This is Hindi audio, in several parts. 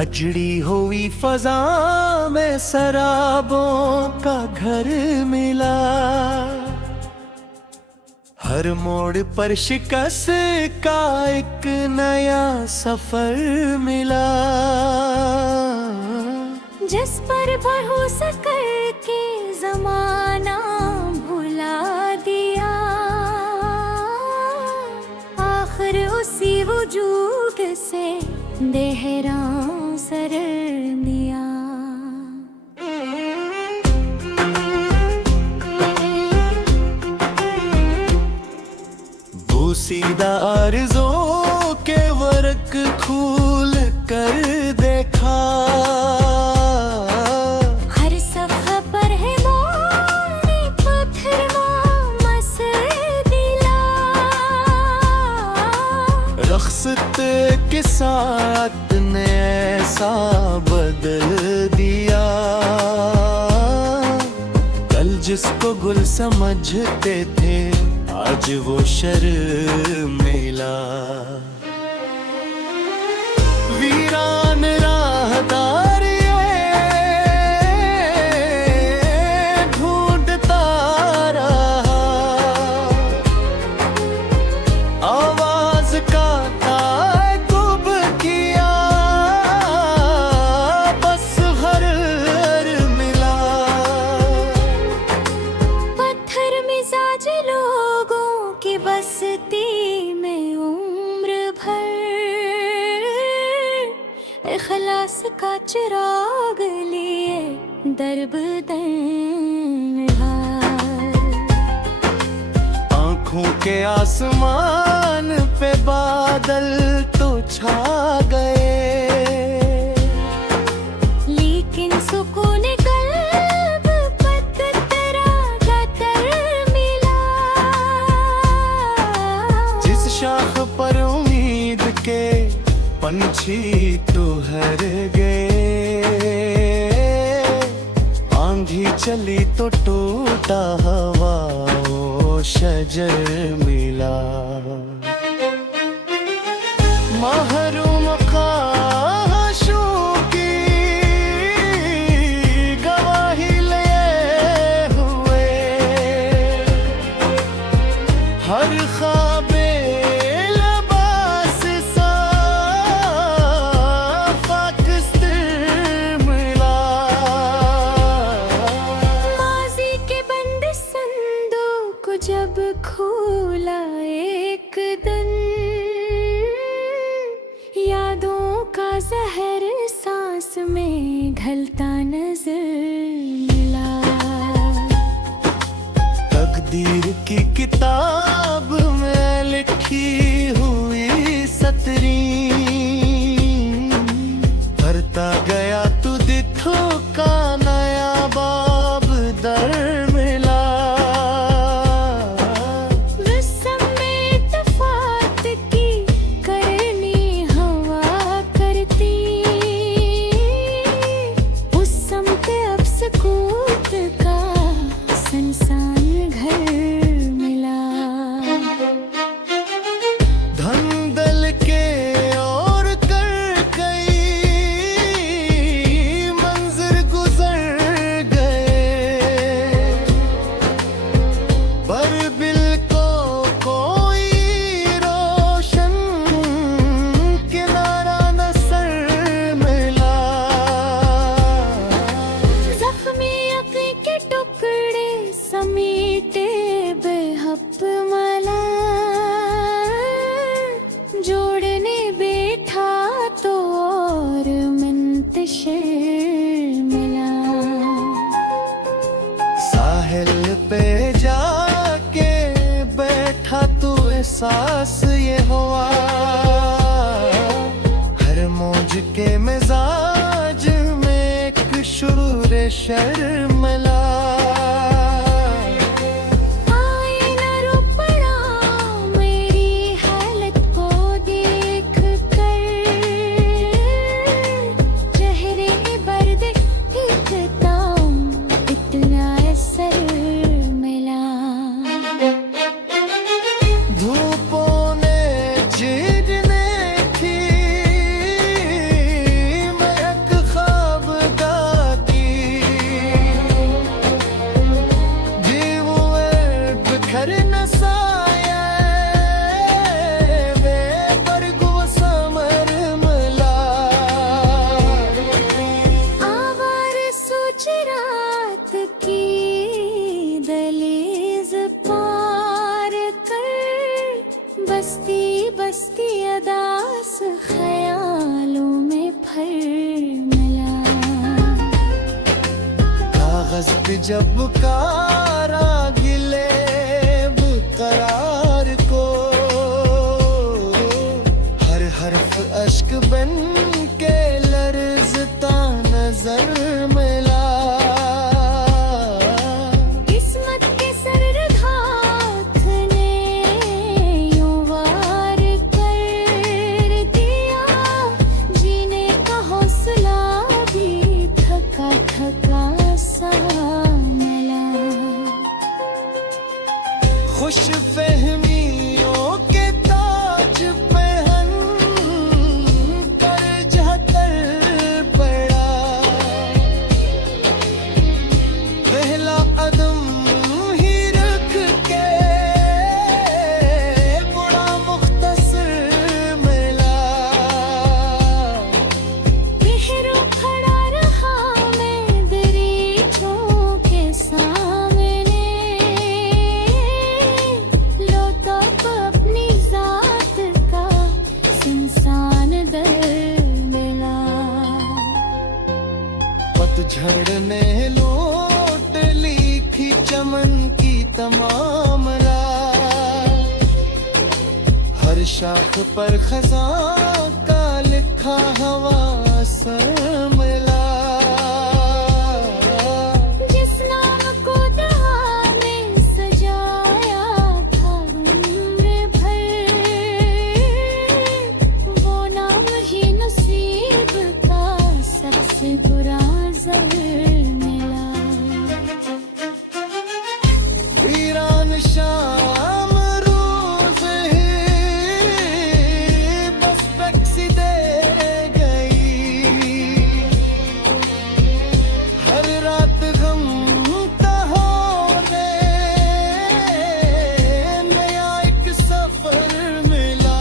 अजड़ी हुई फजा में शराबों का घर मिला। हर मोड़ पर शिकस्त का एक नया सफर मिला। जिस पर भरोसा करके जमाना भुला दिया, आखिर उसी वजूद से देहरां सर दिया। बूसीदा आरज़ों के वर्क खोल कर देखा। हर सफ़ा पर है मोने पत्थर मस दिला। रख्सत के साथ ने ऐसा बदल दिया। कल जिसको गुल समझते थे आज वो शर्मिला। वीरान राहदारियों ढूंढता रहा। आवाज का ताक़ुब किया, बस घर मिला। पत्थर मिजाज लोगों की बस्ती में उम्र भर इखलास का चिराग लिए दरबदर आँखों के आसमान पे बादल तो छा गए, लेकिन सुकून कल्ब पत्थरा गतर मिला। जिस शाख पर उम्मीद के पंछी तो हर गए। आंधी चली तो टूटा हवा ओ शजर मिला। महरूम ख्वाहिशों की गवाही लिए हुए। हर ख्वाबे जब खोला एक दिन, यादों का जहर सांस में घलता नजर मिला। तकदीर की किताब में लिखी हुई सतरी भरता गया तू दिथो का नया बाब दर मिला। जोड़ने बैठा तो और मुंतशिर मिला। साहिल पे जाके बैठा तू एहसास ये हुआ। हर मौज के मिजाज में एक शुरूर शर्मिला। धूपों ने चीरने की जब पुकारा गिले करार को, हर हर्फ अश्क बन के लर्ज़ता नजर मिला। किस्मत के सरघात ने यूं वार कर दिया, जीने का हौसला भी थका थका सा मिला। खुश फहमियों के ताज पहन कर जहतर पड़ा, पहला कदम ही रख के बड़ा मुख्तसर मिला। बिखरो खड़ा रहा मैं दरीचों के सामने, लो तो अपनी जात का सुनसान दर मिला। पतझड़ ने लौट ली थी चमन की तमाम रात, हर शाख पर खज़ां का लिखा हवा असर मिला। जिस नाम को दुआ में सजाया था उम्र भर, वो नाम ही नसीब का सबसे बुरा ज़र मिला। वीरान शाम रोज़ ही बस टैक्सी दे गई, हर रात गम तहोरे नया एक सफर मिला।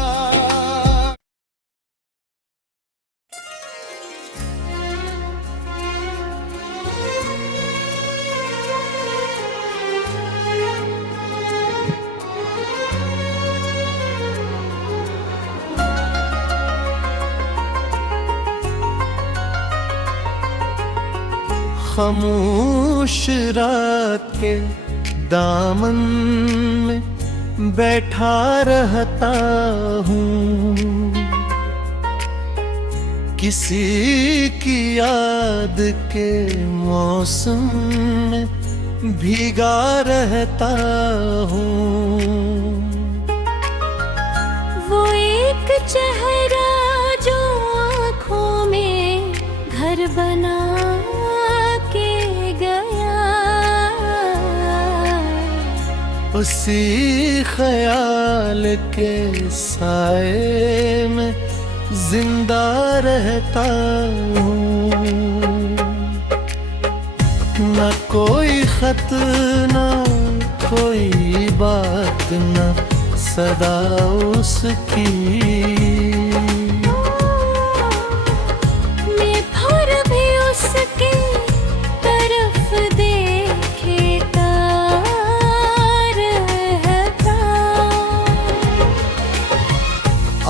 खामोश रात के दामन में बैठा रहता हूँ, किसी की याद के मौसम में भीगा रहता हूँ। वो एक चेहरा जो आँखों में घर बना के गया, उसी ख्याल के साए में जिंदा रहता हूँ। न कोई खत न कोई बात न सदा उसकी, मैं फिर भी उसकी तरफ देखे रहता।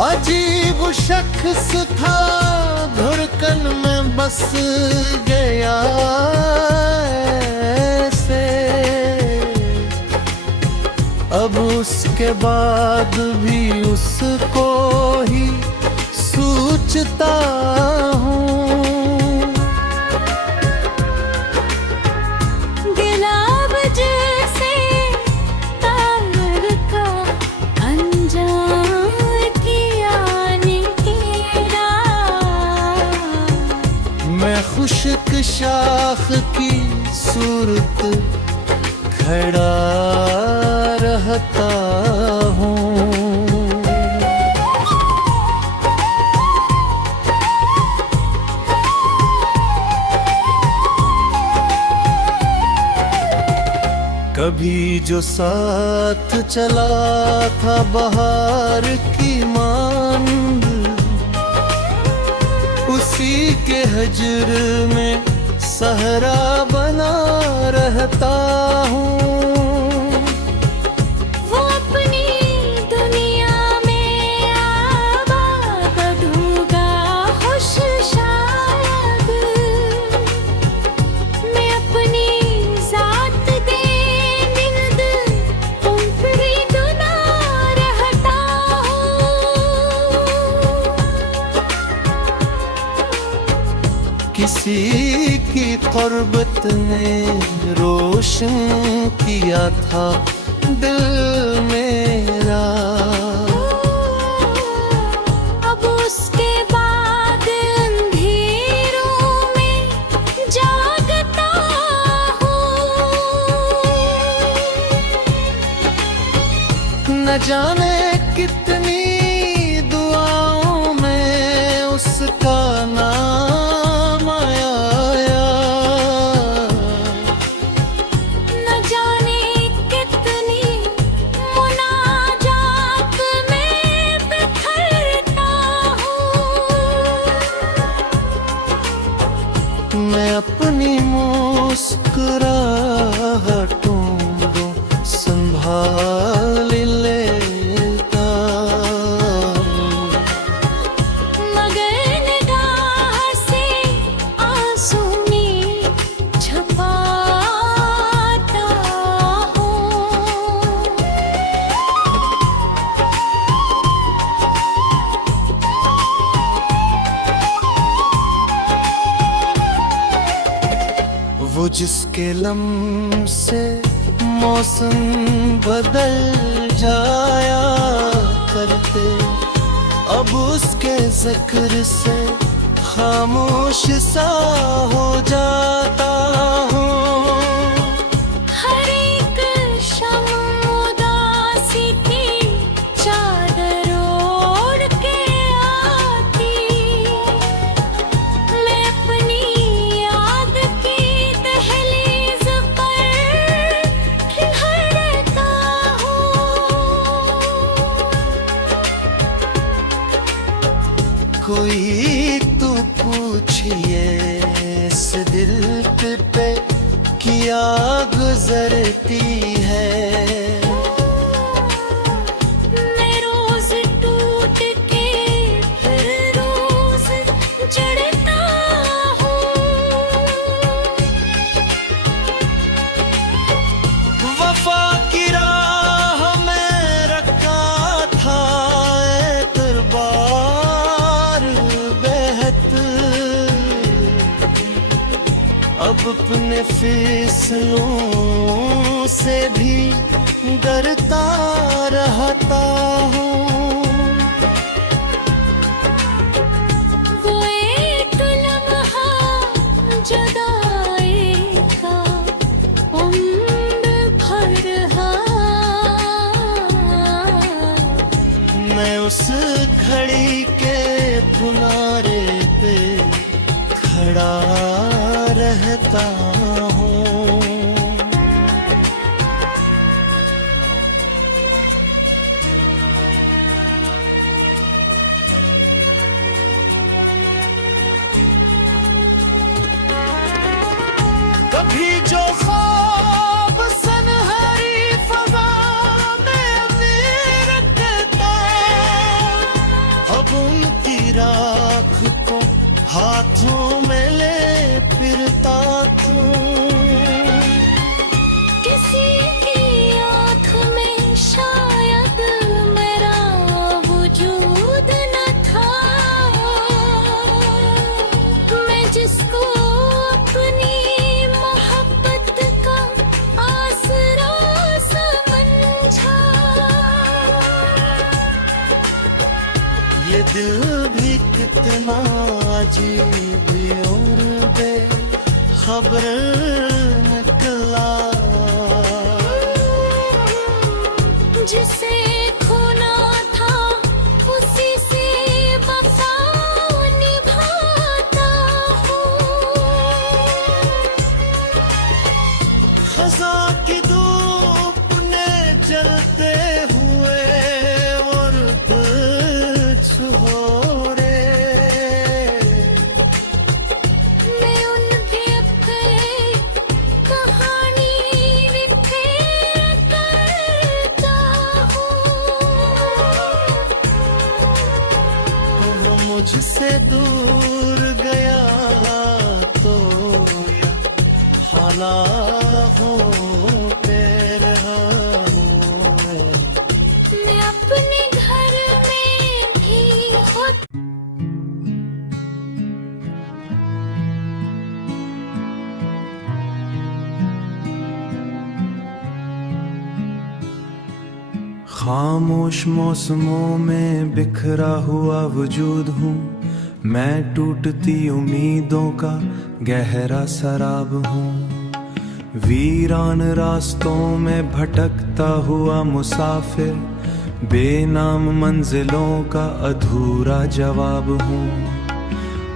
अजीब शख्स था धड़कन में बस गया ऐसे, अब उसके बाद भी उसको ही सोचता हूँ। गुलाब जैसे तार का अंजाम किया निकेरा, मैं खुश्क शाख की सूरत खड़ा रहता हूँ। कभी जो साथ चला था बहार की मांद, उसी के हजर में सहरा बना रहता हूँ। वो अपनी दुनिया में आबाद होगा खुश शायद, मैं अपनी किसी की क़ुर्बत ने रोशन किया था दिल मेरा। अब उसके बाद अंधेरों में जागता हूँ। न जाने कितनी दुआओं में उसका नाम आया। न जाने कितनी मुनाजात में बिखरता हूँ। मैं अपनी मुस्कुराहटों को संभाल लेता हूँ। मगर निगाह से आंसू में छुपाता हूँ। वो जिसके लम्से मौसम बदल जाया करते, अब उसके जिक्र से खामोश सा हो जाता हूँ। हर एक शम्म उदासी की चादर ओढ़ के आती। मैं अपनी याद की दहलीज पर ठिठुरता हूँ। कोई तो पूछिए इस दिल पे क्या गुजरती है। मैं रोज टूट के फिर रोज जड़ता हूँ। वफा की राह में रखा था एतबार बेहद, अब अपने फैसलों से भी डरता रहता हूँ। वो एक लम्हा जुदाई का उम्र भर मैं उस घड़ी के किनारे पे खड़ा रहता हूँ। कभी जो ख्वाब सनहरी फज़ा में विरकता, अब उनकी राख को हाथों में ले फिरता तू। किसी की आँख में शायद मेरा वजूद न था। मैं जिसको अपनी मोहब्बत का आसरा समझा। ये दिल भी कितना अजीब और बेखबर निकला। जिसे खोना था उसी से वफा निभाता हूँ। खज़ा की धूप ने जलते हुए और छोड़े। मैं उन भी अपने कहानी रिपेयर करता हूँ। वो मुझसे दूर गया तो या खाला हो पे रहा हूँ। मैं अपने घर में भी खुद खामोश मौसमों में बिखरा हुआ वजूद हूँ, मैं टूटती उम्मीदों का गहरा सराब हूँ। वीरान रास्तों में भटकता हुआ मुसाफिर, बेनाम मंजिलों का अधूरा जवाब हूँ।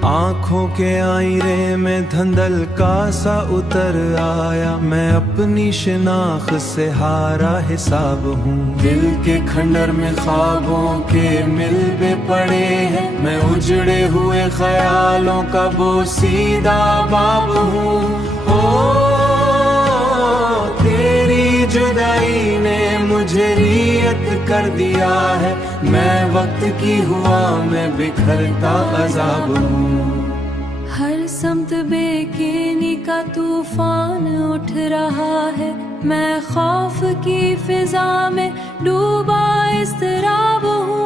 आंखों के आईने में धंधल का सा उतर आया, मैं अपनी शिनाख्त से हारा हिसाब हूँ। दिल के खंडर में ख्वाबों के मिलबे पड़े हैं, मैं उजड़े हुए ख्यालों का बोसीदा बाब हूँ। ओ तेरी जुदाई ने मुझे रियत कर दिया है, मैं वक्त की हुआ में बिखरता अजाब हूँ। हर समत बेचैनी का तूफान उठ रहा है, मैं खौफ की फिजा में डूबा इज़्तिराब हूँ।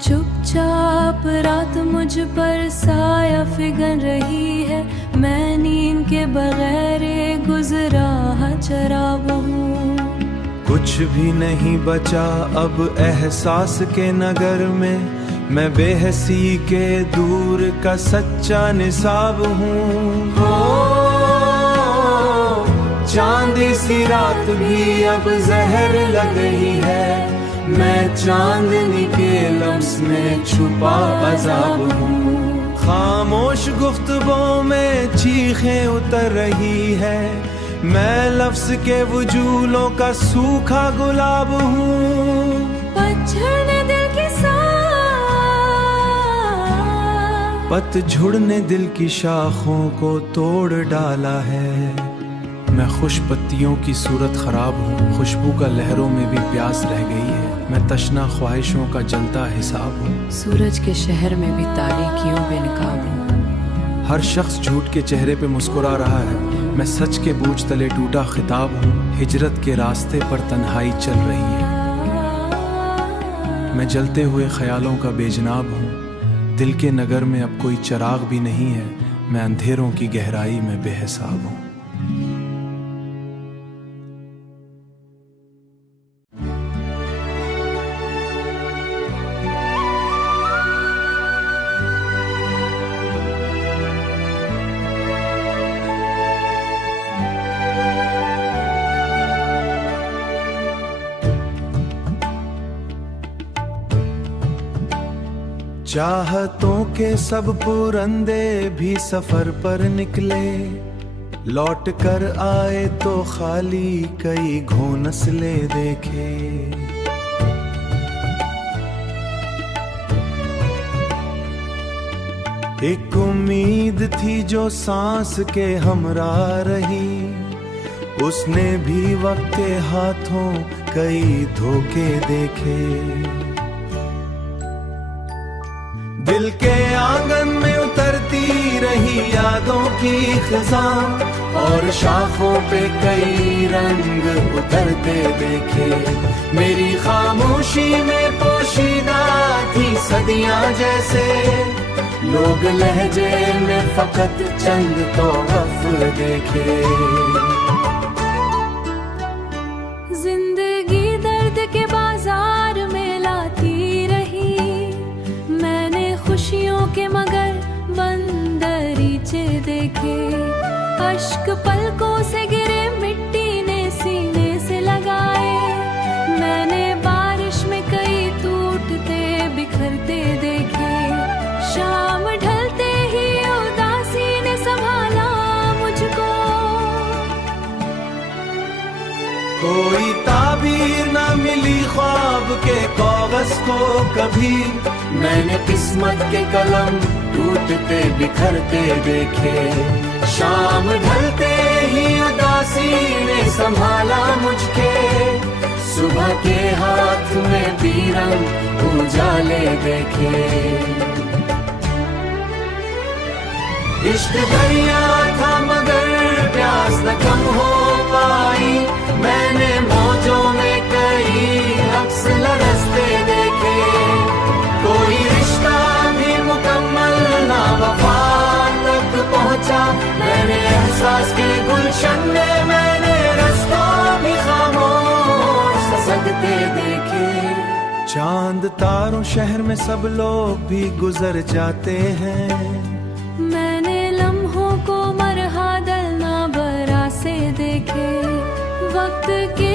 चुपचाप रात मुझ पर साया फिगन रही है, मैं नींद के बगैर गुजरा चराब हूँ। कुछ भी नहीं बचा अब एहसास के नगर में, मैं बेहसी के दूर का सच्चा निसाब हूँ। चांदी सी रात भी अब जहर लग रही है, मैं चांदनी के लम्स में छुपा अजाब हूँ। खामोश गुफ्तगूओं में चीखें उतर रही है, मैं लफ्ज के वजूलों का सूखा गुलाब हूँ। पतझड़ ने दिल की पतझड़ ने दिल की शाखों को तोड़ डाला है, मैं खुश पत्तियों की सूरत खराब हूँ। खुशबू का लहरों में भी प्यास रह गई है, मैं तशना ख्वाहिशों का जलता हिसाब हूँ। सूरज के शहर में भी तारीकियों बेनकाब हूँ। हर शख्स झूठ के चेहरे पे मुस्कुरा रहा है, मैं सच के बूझ तले टूटा खिताब हूँ। हिजरत के रास्ते पर तन्हाई चल रही है, मैं जलते हुए ख्यालों का बेजनाब हूँ। दिल के नगर में अब कोई चिराग भी नहीं है, मैं अंधेरों की गहराई में बेहिसाब हूँ। चाहतों के सब पुरंदे भी सफर पर निकले, लौट कर आए तो खाली कई घोंसले देखे। एक उम्मीद थी जो सांस के हमरा रही, उसने भी वक्त के हाथों कई धोखे देखे। दिल के आंगन में उतरती रही यादों की खिज़ां, और शाखों पे कई रंग उतरते देखे। मेरी खामोशी में पोशीदा थी सदियां जैसे, लोग लहजे में फकत चंद तो गफ्ल देखे। जिंदगी दर्द के बाजार में लाती रही, मैंने खुशियों के मगर बंदरीचे देखे। अश्क पलकों से गिरे मिट्टी ने सीने से लगाए, मैंने बारिश में कई टूटते बिखरते देखे। शाम ढलते ही उदासी ने संभाला मुझको, कोई ताबीर ना मिली ख्वाब के कागज को कभी, मैंने किस्मत के कलम टूटते बिखरते देखे। शाम ढलते ही उदासी ने संभाला मुझके, सुबह के हाथ में भी रंग उजाले देखे। इश्क दरिया था मगर प्यास न कम हो पाई, मैंने मौजों में कई अक्स लरसते देखे। कोई रिश्ता भी मुकम्मल ना वफा तक पहुंच गुलशन में मैंने रस्तों भी खामोश सजदते देखे। चांद तारों शहर में सब लोग भी गुजर जाते हैं। मैंने लम्हों को मरहा दलना बरा से देखे। वक्त के